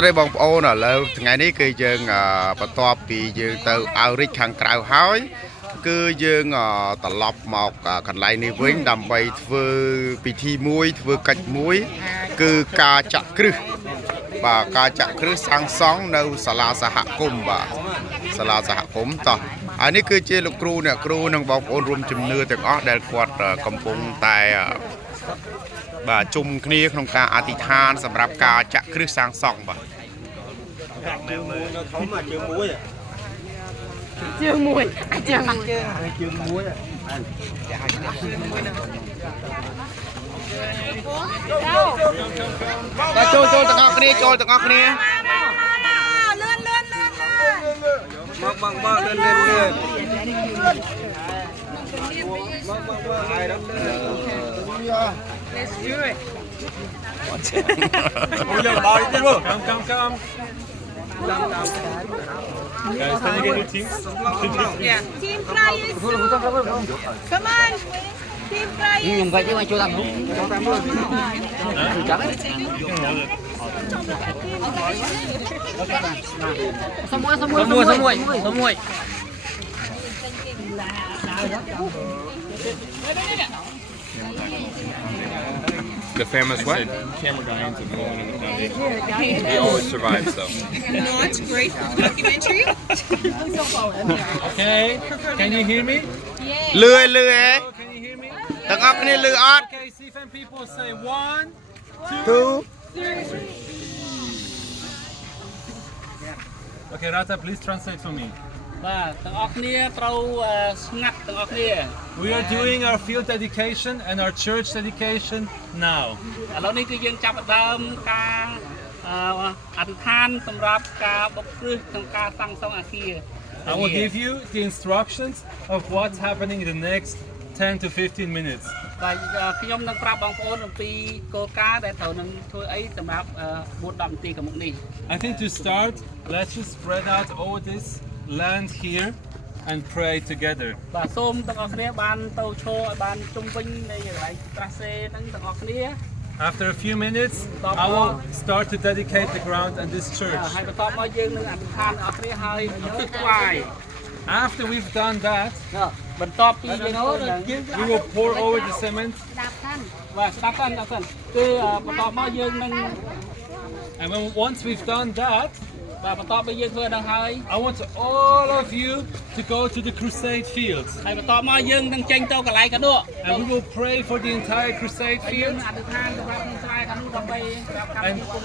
ត្រីបងប្អូនឥឡូវថ្ងៃនេះគឺយើងបន្ទាប់ពីយើងទៅអាវរិចខាងក្រៅហើយគឺយើងត្រឡប់មកកន្លែងនេះវិញដើម្បីធ្វើពិធីមួយធ្វើកិច្ចមួយគឺការចាក់គ្រឹះបាទការចាក់គ្រឹះសាងសង់នៅសាលាសហគមន៍បាទសាលាសហគមន៍តោះហើយនេះគឺជាលោកគ្រូអ្នកគ្រូនិងបងប្អូនរួមជំនឿទាំងអស់ដែលគាត់កំពុងតែបាទជុំគ្នាក្នុងការអធិដ្ឋានសម្រាប់ការចាក់គ្រឹះសាងសង់បាទជើងមួយជើងមួយចូលទាំងអស់គ្នាចូលទាំងអស់គ្នាលឿនមកលឿនលឿនលឿនLet's do it. Come. Guys, can you get your team? Yeah. Team flyers. Come on. Team flyers. Nhưng vậy chứ mà chưa làm đúng. Xong muối. The famous what? Camera guy ends up going in the foundation. He always survives though. Not great documentary. Okay, can you hear me? លឿន Oh, can you hear me? ទាំងអស់គ្នាលឺអត់ Okay, see if people say 1, 2. Okay, Rata, please translate for me. បាទទាំងអស់គ្នាត្រូវស្ងាត់ទាំងអស់គ្នា We are doing our field dedication and our church dedication now. ឥឡូវនេះគឺយើងចាប់ផ្ដើមការអធិដ្ឋានសម្រាប់ការបុកគ្រឹះក្នុងការសាងសង់អគារ I will give you the instructions of what's happening in the next 10 to 15 minutes. បាទខ្ញុំនឹងប្រាប់បងប្អូនអំពីគោលការណ៍ដែលត្រូវនឹងធ្វើអីសម្រាប់4-10នាទីខាងមុខនេះ I think to start, let's just spread out all this land here and pray together. បាទសូមទាំងអស់គ្នាបានទៅឈរឲ្យបានជុំវិញនៃកន្លែងត្រាសេហ្នឹងទាំងអស់គ្នា After a few minutes, I will start to dedicate the ground and this church. ហើយបន្ទាប់មកយើងនឹងអធិដ្ឋានអស់គ្នាហើយទិដ្ឋថ្វាយ After we've done that, បន្ទាប់ពីយើងធ្វើហ្នឹង we will pour over the cement. បាទស្ដាប់សិនគឺបន្ទាប់មកយើងនឹង And once we've done that, បាទបន្ទាប់ពីយើងធ្វើដល់ហើយ I want all of you to go to the crusade fields. ហើយបន្ទាប់មកយើងនឹងចេញទៅកន្លែងកដក And we will pray for the entire crusade យើង field. អធិដ្ឋានសម្រាប់ក្នុងស្រែខាងនោះដើម្បីប្រាប់កម្មវិធី